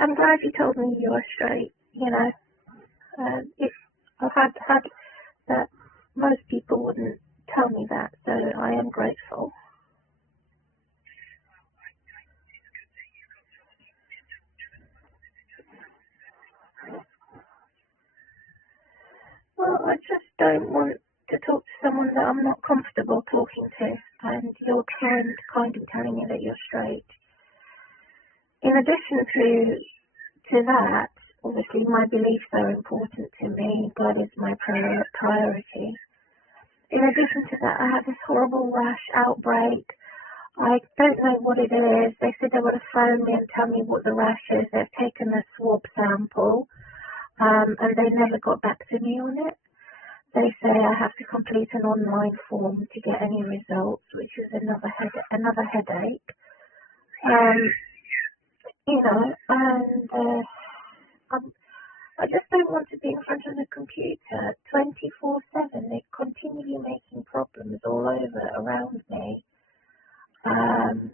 I'm glad you told me you were straight. I've had that most people wouldn't tell me that, so I am grateful. Well, I just don't want to talk to someone that I'm not comfortable talking to, and you're kind of telling me that you're straight. In addition to that, obviously my beliefs are important to me. God is my priority. In addition to that, I have this horrible rash outbreak. I don't know what it is. They said they would have phoned me and tell me what the rash is. They've taken a swab sample, and they never got back to me on it. They say I have to complete an online form to get any results, which is another headache. I just don't want to be in front of the computer 24/7. They're continually making problems all over around me. And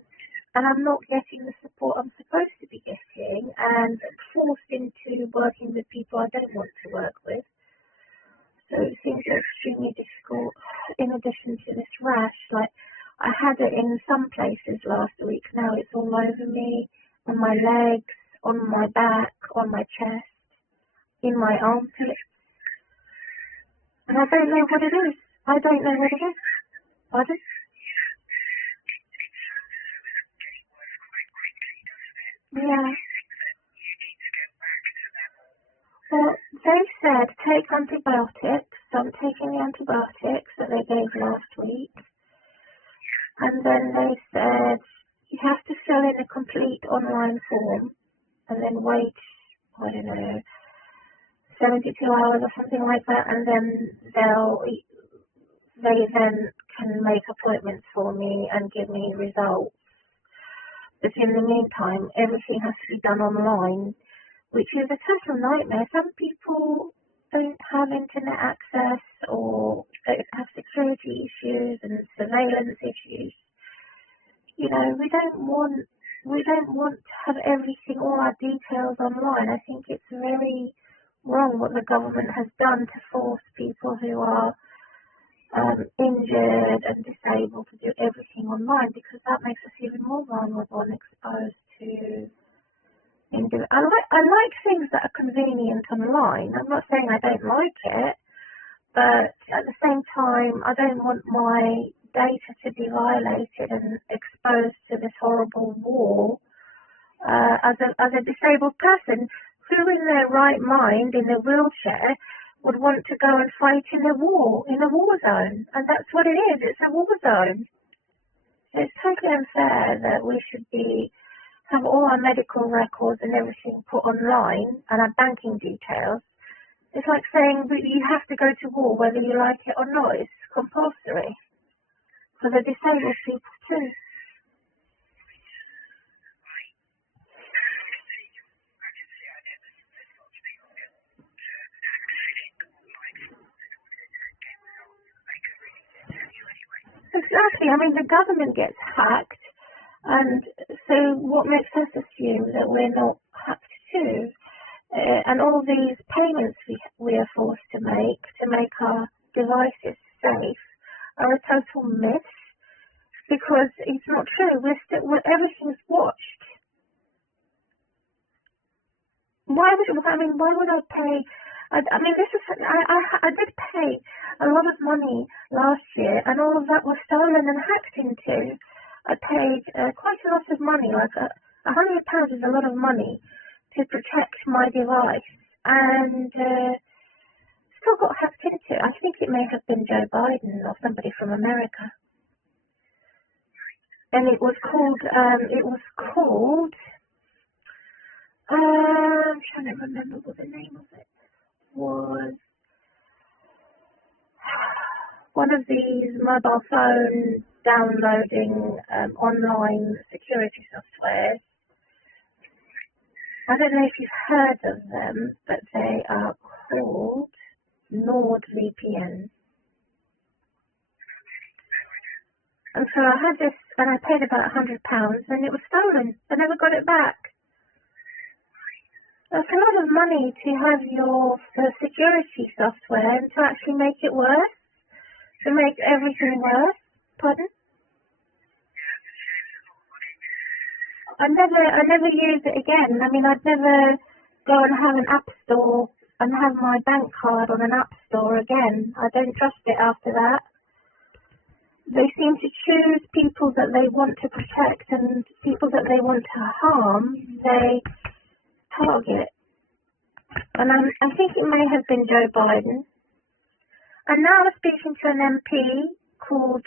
I'm not getting the support I'm supposed to be getting, and forced into working with people I don't want to work with. So it seems extremely difficult. In addition to this rash, like I had it in some places last week, now it's all over me, on my legs, on my back, on my chest, in my armpits. And I don't know what it is. I don't know what it is. Pardon? Yeah. Well, they said take antibiotics, so I'm taking the antibiotics that they gave last week. And then they said you have to fill in a complete online form and then wait, I don't know, 72 hours or something like that, and then they then can make appointments for me and give me results. But in the meantime, everything has to be done online, which is a total nightmare. Some people don't have internet access or have security issues and surveillance issues. We don't want to have everything, all our details online. I think it's very wrong what the government has done to force people who are injured and disabled to do everything online, because that makes us even more vulnerable and exposed to injury. I like things that are convenient online. I'm not saying I don't like it, but at the same time, I don't want my data to be violated and exposed to this horrible war. As a disabled person, who in their right mind, in a wheelchair, would want to go and fight in a war zone? And that's what it is. It's a war zone. It's totally unfair that we should have all our medical records and everything put online and our banking details. It's like saying that you have to go to war whether you like it or not. It's compulsory for the disabled people too. Exactly. I mean, the government gets hacked, and so what makes us assume that we're not hacked too? And all these payments we are forced to make our devices safe are a total myth, because it's not true. Everything's watched. Why would I pay? I did pay a lot of money last year, and all of that was stolen and hacked into. I paid quite a lot of money, like £100 is a lot of money to protect my device, and still got hacked into. I think it may have been Joe Biden or somebody from America, and it was called. I'm trying to remember what the name of it was. One of these mobile phone downloading online security softwares. I don't know if you've heard of them, but they are called NordVPN. And so I had this, and I paid about £100, and it was stolen. I never got it back. That's a lot of money to have your security software and to actually make it worse, to make everything worse. Pardon? I never use it again. I mean, I'd never go and have an app store and have my bank card on an app store again. I don't trust it after that. They seem to choose people that they want to protect, and people that they want to harm, they target. And I think it may have been Joe Biden. And now I'm speaking to an MP called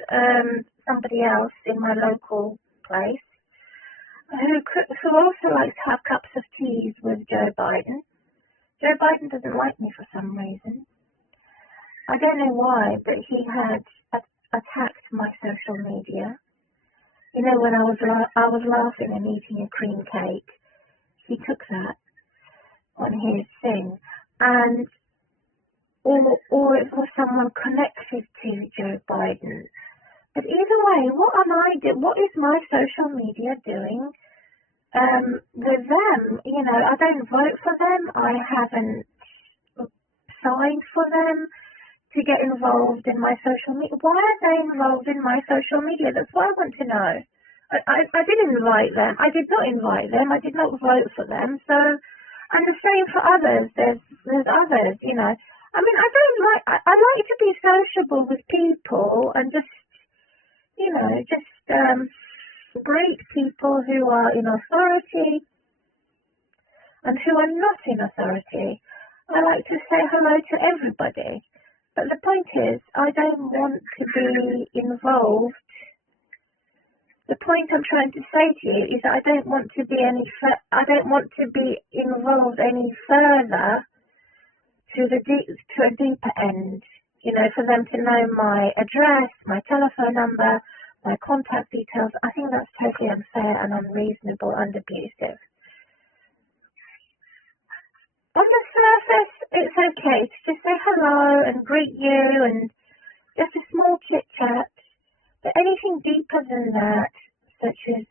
somebody else in my local place, who also likes to have cups of teas with Joe Biden. Joe Biden doesn't like me for some reason. I don't know why, but he had attacked my social media. You know, when I was laughing and eating a cream cake, he took that on his thing, and or it was someone connected to Joe Biden. But either way, what am I doing? What is my social media doing with them? You know, I don't vote for them. I haven't signed for them to get involved in my social media. Why are they involved in my social media? That's what I want to know. I didn't invite them. I did not invite them. I did not vote for them. So, and the same for others. There's others, you know. I mean, I like to be sociable with people and just, you know, greet people who are in authority and who are not in authority. I like to say hello to everybody. But the point is, I don't want to be involved. The point I'm trying to say to you is that I don't want to be involved any further to a deeper end. You know, for them to know my address, my telephone number, my contact details. I think that's totally unfair and unreasonable and abusive. On the surface, it's okay to just say hello and greet you and just a small chit chat. But anything deeper than that, such as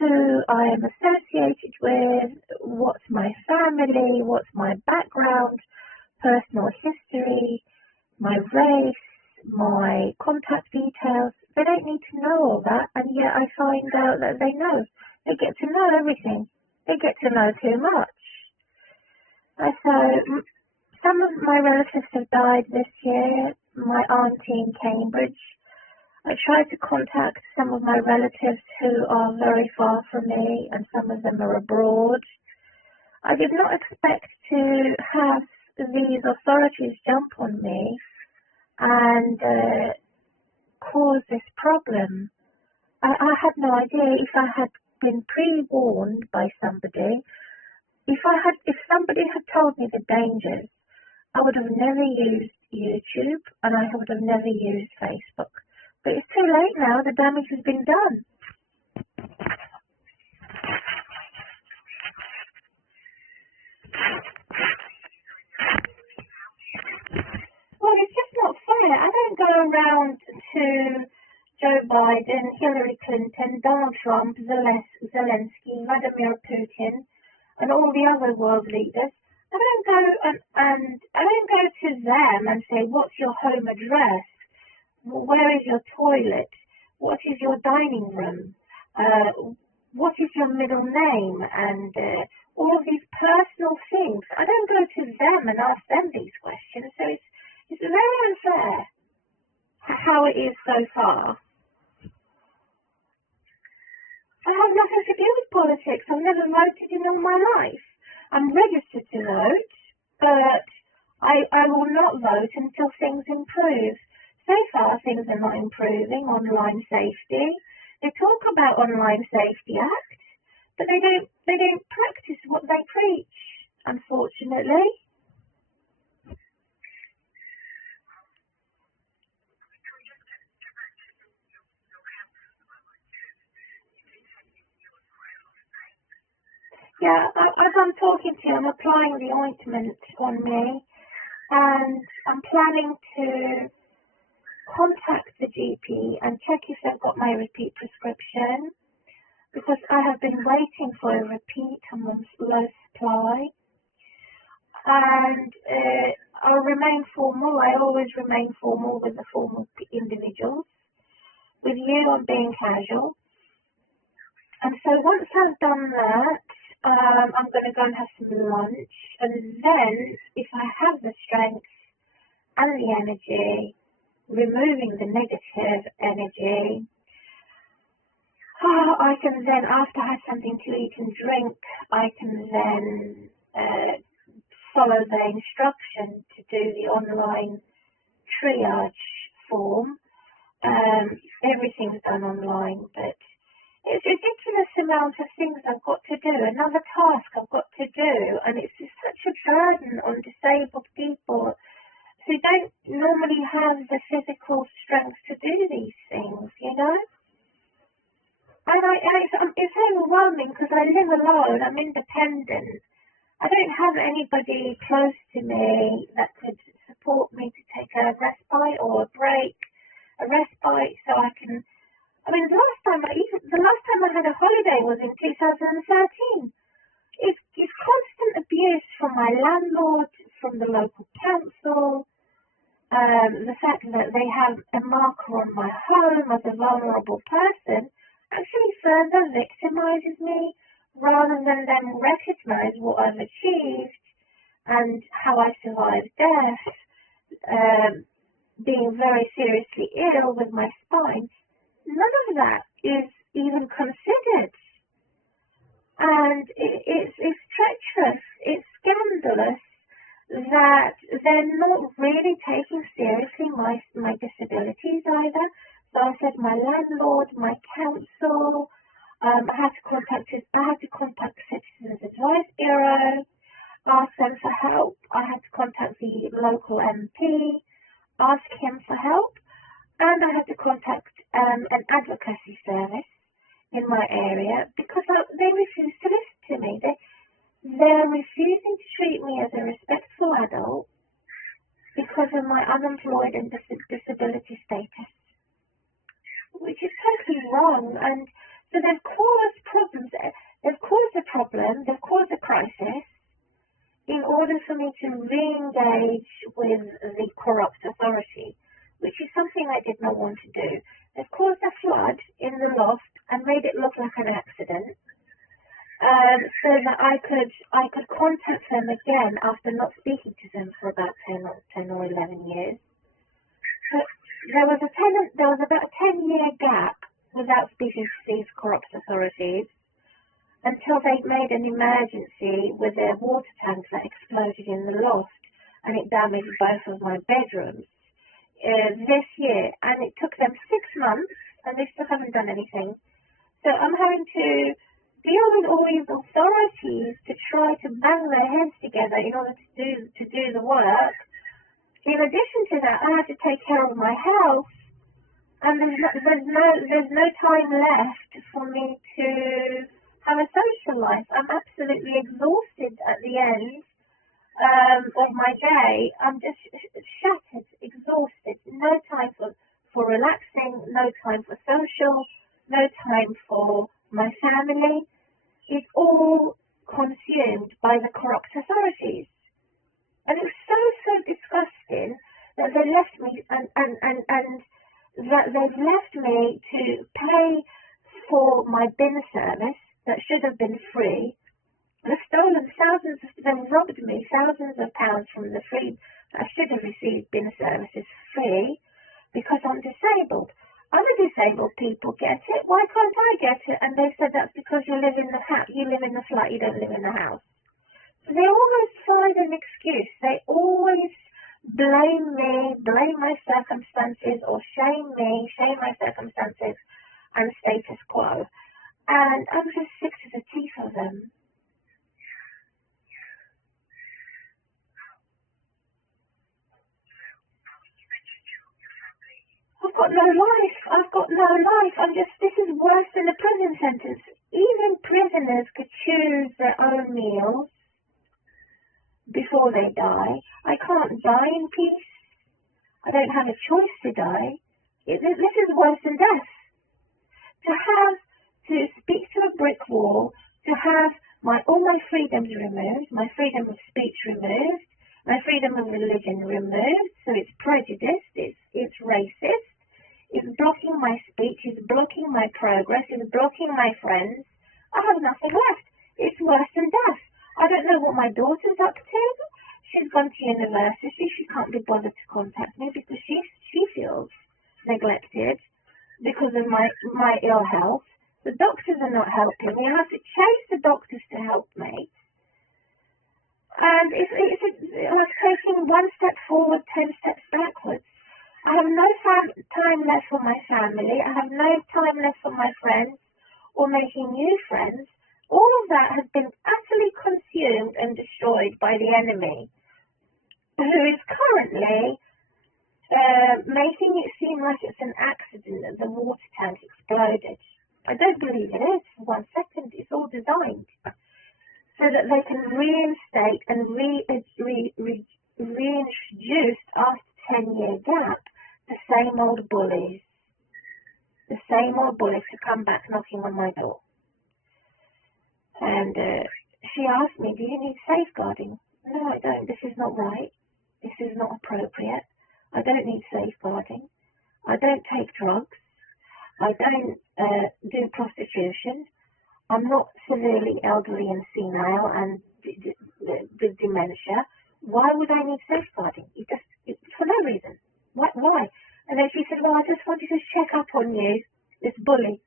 who I am associated with, what's my family, what's my background, personal history, my race, my contact details, they don't need to know all that, and yet I find out that they know. They get to know everything. They get to know too much. So some of my relatives have died this year. My auntie in Cambridge. I tried to contact some of my relatives who are very far from me, and some of them are abroad. I did not expect to have these authorities jump on me and cause this problem. I had no idea. If I had been pre-warned by somebody, if somebody had told me the dangers, I would have never used YouTube and I would have never used Facebook. But it's too late now. The damage has been done. Well, it's just not fair. I don't go around to Joe Biden, Hillary Clinton, Donald Trump, Zelensky, Vladimir Putin, and all the other world leaders. I don't go I don't go to them and say, "What's your home address? Where is your toilet? What is your dining room? What is your middle name?" And all of these personal things. I don't go to them and ask them these questions. So it's very unfair how it is so far. I have nothing to do with politics. I've never voted in all my life. I'm registered to vote, but I will not vote until things improve. So far, things are not improving. Online safety. They talk about Online Safety Act, but they don't practice what they preach, unfortunately. Yeah, as I'm talking to you, I'm applying the ointment on me, and I'm planning to contact the GP and check if they've got my repeat prescription, because I have been waiting for a repeat. I'm on reply. And I'll remain formal. I always remain formal with the formal individuals. With you, I'm being casual. And so once I've done that, I'm going to go and have some lunch. And then, if I have the strength and the energy, removing the negative energy, I can then, after I have something to eat and drink, I can then follow the instruction to do the online triage form. Everything's done online, but it's a ridiculous amount of things I've got to do, another task I've got to do, and it's just such a burden on disabled people who don't normally have the physical strength to do these things, you know? And it's overwhelming because I live alone, I'm independent. I don't have anybody close to me that could support me to take a respite or a break, so I can. I mean, the last time I had a holiday was in 2013. It's constant abuse from my landlord, from the local council, the fact that they have a marker on my home as a vulnerable person actually further victimizes me rather than them recognize what I've achieved and how I survived death, being very seriously ill with my spine. None of that is even considered. And it's treacherous, it's scandalous that they're not really taking seriously my disabilities either. So I said my landlord, my council, I had to contact the Citizens Advice Bureau, ask them for help. I had to contact the local MP, ask him for help, and I had to contact an advocacy service in my area because they refused to listen to me. They're refusing to treat me as a respectful adult because of my unemployed and disability status, which is totally wrong. And so they've caused problems. They've caused a problem. They've caused a crisis in order for me to re-engage with the corrupt authority, which is something I did not want to do. They've caused a flood in the loft and made it look like an accident, so that I could contact them again after not speaking to them for about 10 or 11 years. But there was about a 10-year gap without speaking to these corrupt authorities until they made an emergency with their water tank that exploded in the loft and it damaged both of my bedrooms this year. And it took them 6 months and they still haven't done anything. So I'm having to deal with all these authorities to try to bang their heads together in order to do the work. In addition to that, I have to take care of my house, and there's no time left for me to have a social life. I'm absolutely exhausted at the end of my day. I'm just shattered, exhausted. No time for relaxing, no time for social, no time for my family. It's all consumed by the corrupt authorities. And it's so disgusting that they left me and that they've left me to pay for my bin service that should have been free. They've stolen they've robbed me thousands of pounds from the free. I should have received bin services free because I'm disabled. Other disabled people get it. Why can't I get it? And they said that's because you live in the flat, you you don't live in the house. So they always find an excuse. They always blame me, blame my circumstances, or shame me, shame my circumstances and status quo. And I'm just sick to the teeth of them. I've got no life. This is worse than a prison sentence. Even prisoners could choose their own meals before they die. I can't die in peace. I don't have a choice to die. This is worse than death. To speak to a brick wall, to have all my freedoms removed, my freedom of speech removed, my freedom of religion removed. So it's prejudiced, it's racist, it's blocking my speech, it's blocking my progress, it's blocking my friends. I have nothing left. It's worse than death. I don't know what my daughter's up to. She's gone to university. She can't be bothered to contact me because she feels neglected because of my ill health. The doctors are not helping me. I have to chase the doctors to help me. And it's like taking one step forward, 10 steps backwards. I have no time left for my family. I have no time left for my friends or making new friends. All of that has been utterly consumed and destroyed by the enemy, who is currently making it seem like it's an accident that the water tank exploded. I don't believe it is for 1 second. It's all designed so that they can reinstate and reintroduce after 10-year gap the same old bullies to come back knocking on my door. And she asked me, do you need safeguarding? No, I don't. This is not right. This is not appropriate. I don't need safeguarding. I don't take drugs. I don't do prostitution. I'm not severely elderly and senile and with dementia. Why would I need safeguarding? For no reason. Why? And then she said, well, I just wanted to check up on you, this bully.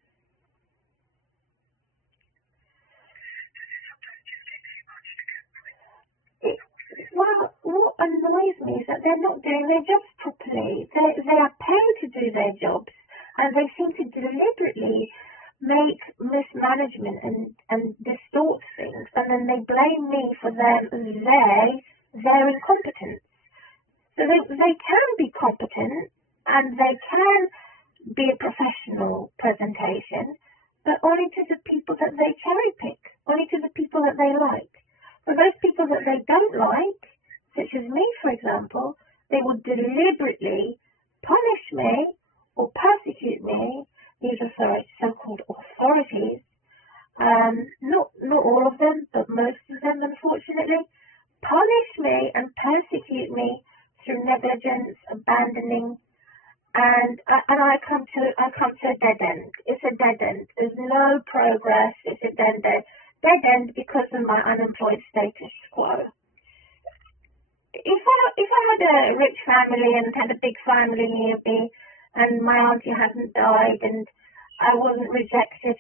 Well, what annoys me is that they're not doing their jobs properly. They are paid to do their jobs, and they seem to deliberately make mismanagement and distort things, and then they blame me for their incompetence. So they can be competent, and they can be a professional presentation, but only to the people that they cherry pick, only to the people that they like. For those people that they don't like, such as me, for example, they will deliberately punish me or persecute me, these so-called authorities. Not all of them, but most of them, unfortunately, punish me and persecute me through negligence, abandoning, and I come to a dead end. It's a dead end. There's no progress. It's a dead end because of my unemployed status quo. If I had a rich family and had a big family near me, and my auntie hadn't died, and I wasn't rejected,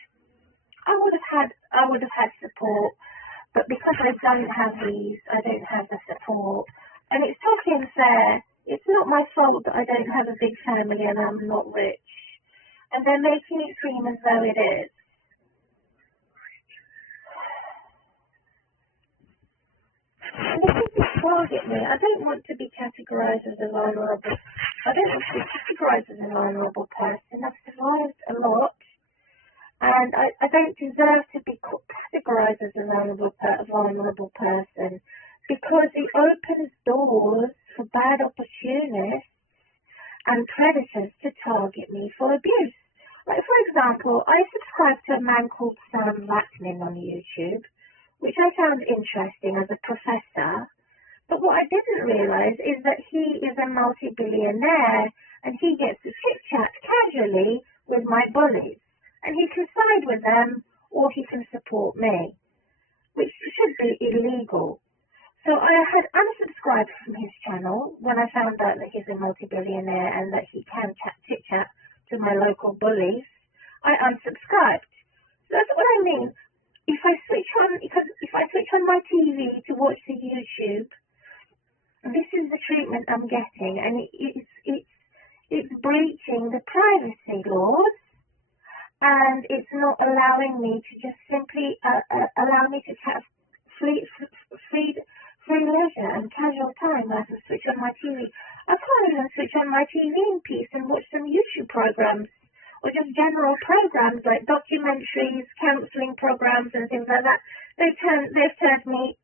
I would have had support. But because I don't have these, I don't have the support. And it's totally unfair. It's not my fault that I don't have a big family and I'm not rich. And they're making it seem as though it is. And they think they target me. I don't want to be categorized as a vulnerable. I don't want to be categorized as a vulnerable person. I've survived a lot. And I don't deserve to be categorized as a vulnerable person, because it opens doors for bad opportunists and predators to target me for abuse. Like, for example, I subscribe to a man called Sam Vaknin on YouTube, which I found interesting as a professor. But what I didn't realise is that he is a multi-billionaire and he gets to chit-chat casually with my bullies. And he can side with them or he can support me, which should be illegal. So I had unsubscribed from his channel when I found out that he's a multi-billionaire and that he can chit-chat to my local bullies. I unsubscribed. So that's what I mean. If I switch on my TV to watch the YouTube, this is the treatment I'm getting, and it's breaching the privacy laws, and it's not allowing me to just simply allow me to have free leisure and casual time as I switch on my TV. I can't even switch on my TV in peace and watch some YouTube programs, or just general programs like documentaries, counselling programs, and things like that. They've turned me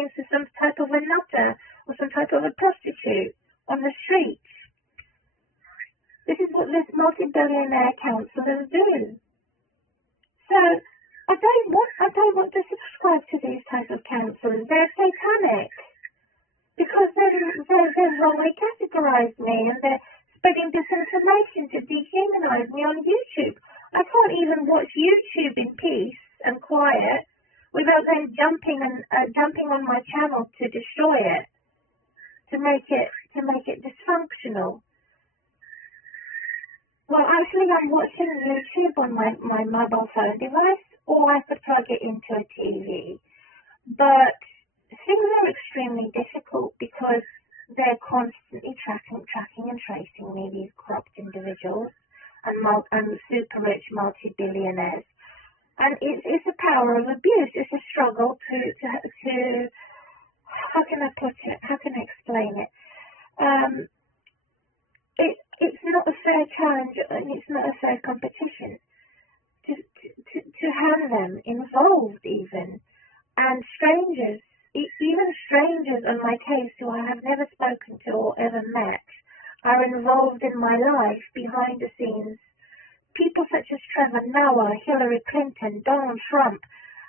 into some type of a nutter or some type of a prostitute on the street. This is what this multi-billionaire counsellors do. So I don't want to subscribe to these types of counsellors. They're satanic because they've wrongly categorised me and they're spreading disinformation to dehumanise me on YouTube. I can't even watch YouTube in peace and quiet without them jumping on my channel to destroy it, to make it dysfunctional. Well, actually, I'm watching YouTube on my mobile phone device, or I could plug it into a TV. But things are extremely difficult because they're constantly tracking and tracing me, these corrupt individuals and super rich multi-billionaires. And it's a power of abuse. It's a struggle to how can I put it? How can I explain it? It's not a fair challenge and it's not a fair competition to have them involved even. And strangers, even strangers on my case who I have never spoken to or ever met, are involved in my life behind the scenes. People such as Trevor Noah, Hillary Clinton, Donald Trump,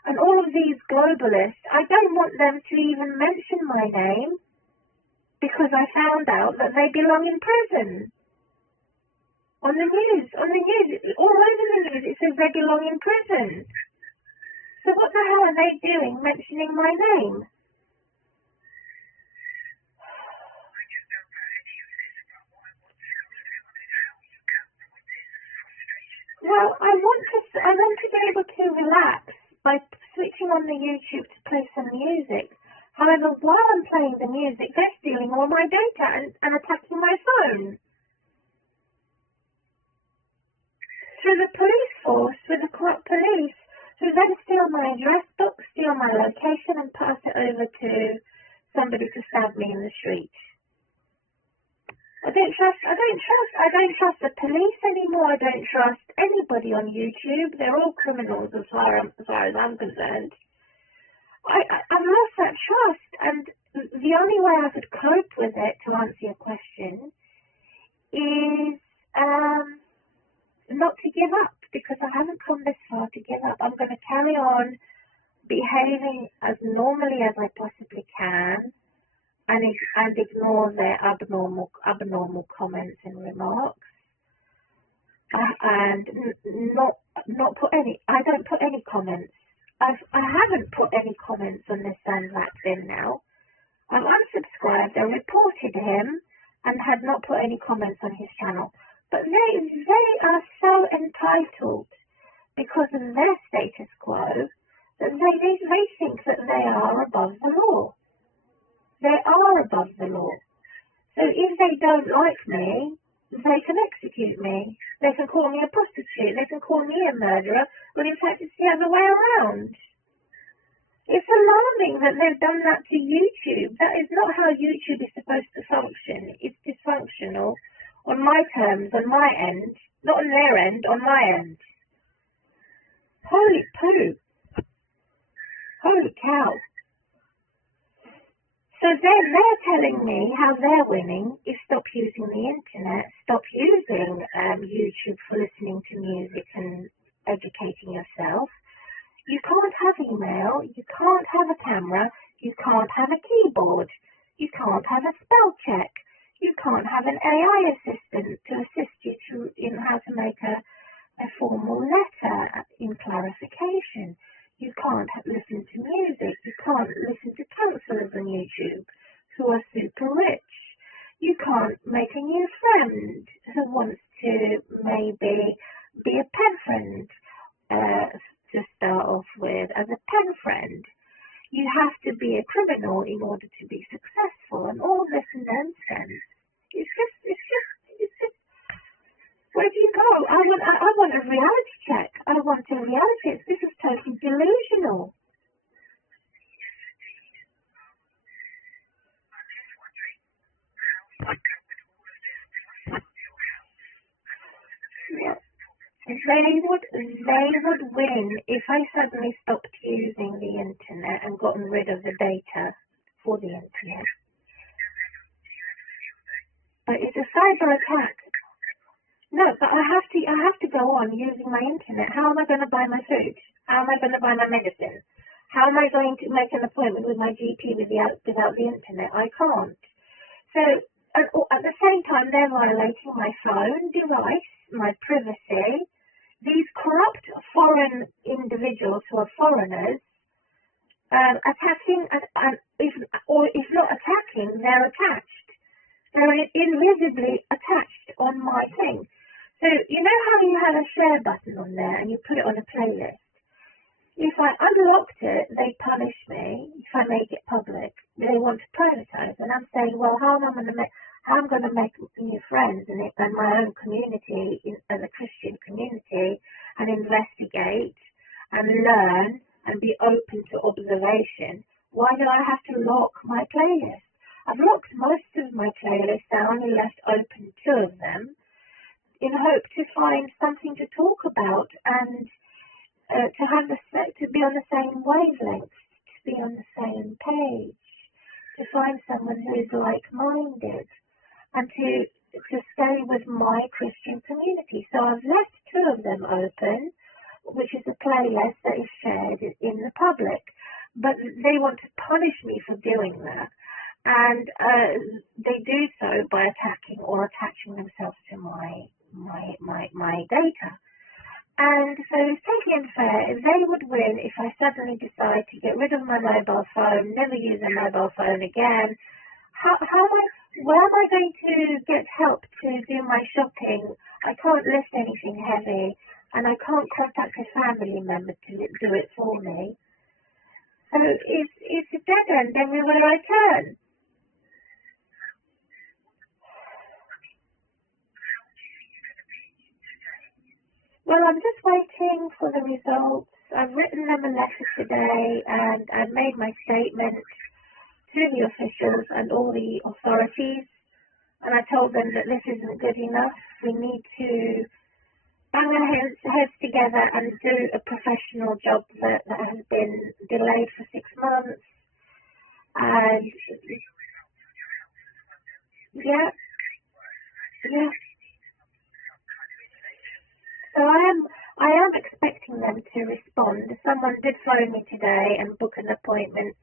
and all of these globalists, I don't want them to even mention my name because I found out that they belong in prison. On the news, all over the news, it says they belong in prison. So what the hell are they doing mentioning my name? Well, I want to be able to relax by switching on the YouTube to play some music. However, while I'm playing the music, they're stealing all my data and attacking my phone. Through the police force, through the corrupt police, who then steal my address book, steal my location and pass it over to somebody to stab me in the street. I don't trust the police anymore. I don't trust anybody on YouTube. They're all criminals as far as I'm concerned. I've lost that trust, and the only way I could cope with it, to answer your question, is not to give up, because I haven't come this far to give up. I'm going to carry on behaving as normally as I possibly can, and ignore their abnormal comments and remarks, and not put any. I don't put any comments. I haven't put any comments on this Zanzak bin now. I'm unsubscribed. I reported him and had not put any comments on his channel. But they are so entitled because of their status quo that they think that they are above the law. They are above the law. So if they don't like me, they can execute me. They can call me a prostitute. They can call me a murderer. When in fact it's the other way around. It's alarming that they've done that to YouTube. That is not how YouTube is supposed to function. It's dysfunctional. On my terms, on my end, not on their end, on my end. Holy poo. Holy cow. So they're telling me how they're winning is stop using the internet, stop using YouTube for listening to music and educating yourself. You can't have email, you can't have a camera, you can't have a keyboard, you can't have a spell check. You can't have an AI assistant to assist you in how to make a formal letter in clarification. You can't listen to music. You can't listen to counsellors on YouTube who are super rich. You can't make a new friend who wants to maybe be a pen friend to start off with as a pen friend. You have to be a criminal in order to be successful, and all this nonsense. It's just. Where do you go? I want a reality check. I want a reality. This is totally delusional. Yeah. They would win if I suddenly stopped using the internet and gotten rid of the data for the internet. But it's a cyber attack. No, but I have to go on using my internet. How am I going to buy my food? How am I going to buy my medicine? How am I going to make an appointment with my GP without the internet? I can't. So at the same time, they're violating my phone device, my privacy. These corrupt foreign individuals who are foreigners, attacking, or if not attacking, they're attached. They're invisibly attached on my thing. So you know how you have a share button on there and you put it on a playlist? If I unlocked it, they punish me. If I make it public, they want to privatize. And I'm saying, well, how am I going to make new friends in my own community, as a Christian community, and investigate and learn and be open to observation? Why do I have to lock my playlist? I've locked most of my playlists. I only left open 2 of them in hope to find something to talk about and to be on the same wavelength, to be on the same page, to find someone who is like-minded, and to stay with my Christian community. So I've left 2 of them open, which is a playlist that is shared in the public. But they want to punish me for doing that. And they do so by attacking or attaching themselves to my data. And so it's totally unfair. They would win if I suddenly decide to get rid of my mobile phone, never use a mobile phone again. Where am I going to get help to do my shopping? I can't lift anything heavy, and I can't contact a family member to do it for me. So it's a dead end everywhere I turn. Well, I'm just waiting for the results. I've written them a letter today, and I've made my statement to the officials and all the authorities, and I told them that this isn't good enough. We need to bang our heads together and do a professional job that has been delayed for 6 months. And yeah. So I am expecting them to respond. Someone did phone me today and book an appointment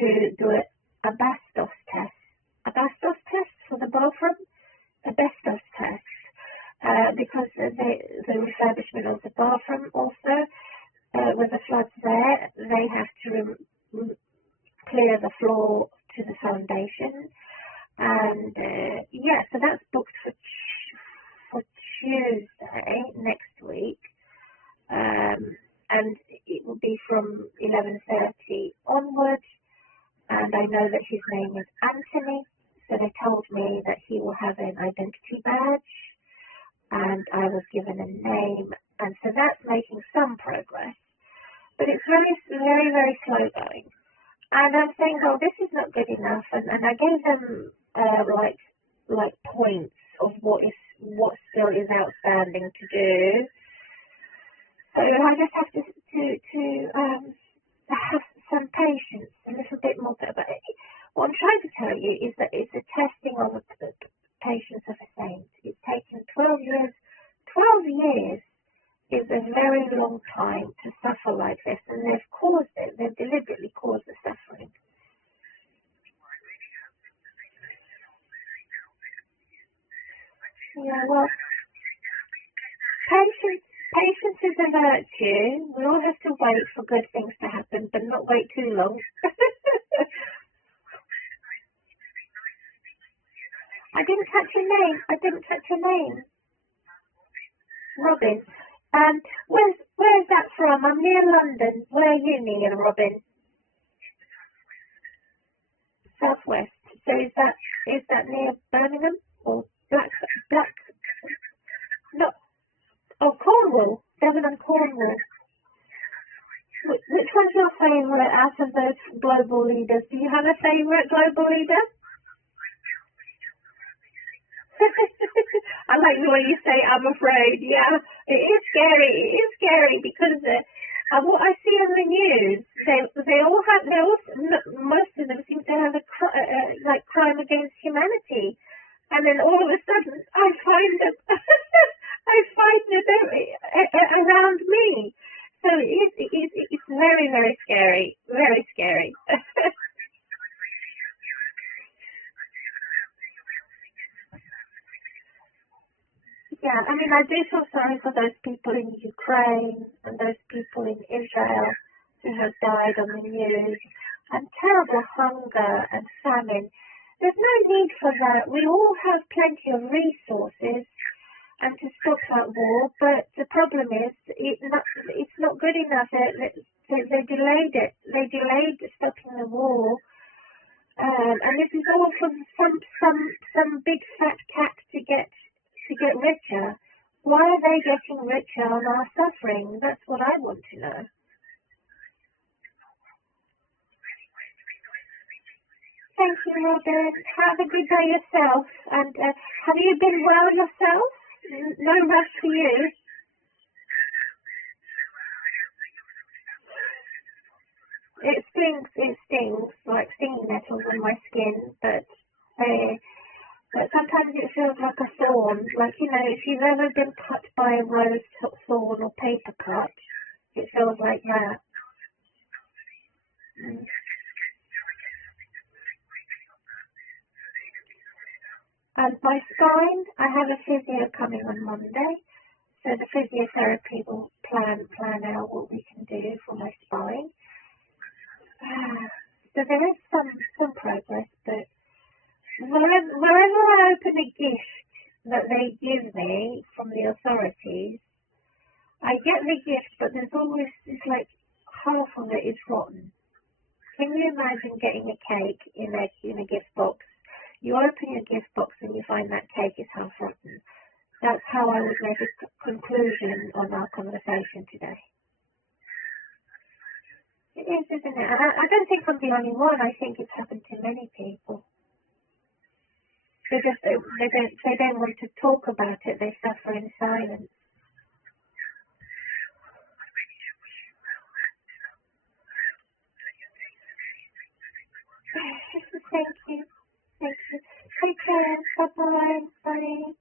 to do a asbestos test. Asbestos test for the bathroom? Asbestos test. Because the refurbishment of the bathroom also, with the floods there, they have to clear the floor to the foundation. And so that's booked for Tuesday next week, and it will be from 11:30 onwards. And I know that his name is Anthony, so they told me that he will have an identity badge, and I was given a name, and so that's making some progress. But it's very, very, very slow going. And I'm saying, oh, this is not good enough, and I gave them like points of what still is outstanding to do. So I just have to have some patience, a little bit more. But what I'm trying to tell you is that it's a testing of the patience of a saint. It's taken 12 years. 12 years is a very long time to suffer like this, and they've caused it. They've deliberately caused the suffering. Yeah, well, patience is a virtue. We all have to wait for good things to happen, but not wait too long. I didn't catch your name. Robin. Where's that from? I'm near London. Where are you near, Robin? Southwest. So is that near Birmingham or Black? No. Oh, Cornwall. Devon and Cornwall. Which one's your favourite out of those global leaders? Do you have a favourite global leader? I like the way you say I'm afraid. Yeah, it is scary. It is scary because what I see on the news, most of them seem to have a crime against humanity, and then all of a sudden I find them around me. So it I mean, I do feel sorry for those people in Ukraine and those people in Israel who have died on the news, and terrible hunger and famine. There's no need for that. We all have plenty of resources and to stop that war, but the problem is it's not good enough. They delayed it. They delayed stopping the war, and this is all from some big fat cat to get richer. Why are they getting richer on our suffering? That's what I want to know. Thank you, Robin. Have a good day yourself. And have you been well yourself? No rush for you. It stings like stinging nettles on my skin, but sometimes it feels like a thorn. Like, you know, if you've ever been cut by a rose thorn or paper cut, it feels like that. Mm. And my spine, I have a physio coming on Monday, so the physiotherapy will plan out what we can do for my spine. So there is some progress, but wherever I open a gift that they give me from the authorities, I get the gift, but there's always, it's like half of it is rotten. Can you imagine getting a cake in a gift box? You open your gift box and you find that cake is half rotten. That's how I would make a conclusion on our conversation today. It is, isn't it? And I don't think I'm the only one. I think it's happened to many people. They don't want to talk about it. They suffer in silence. Thank you. Thank you. Take care. Bye-bye. Bye.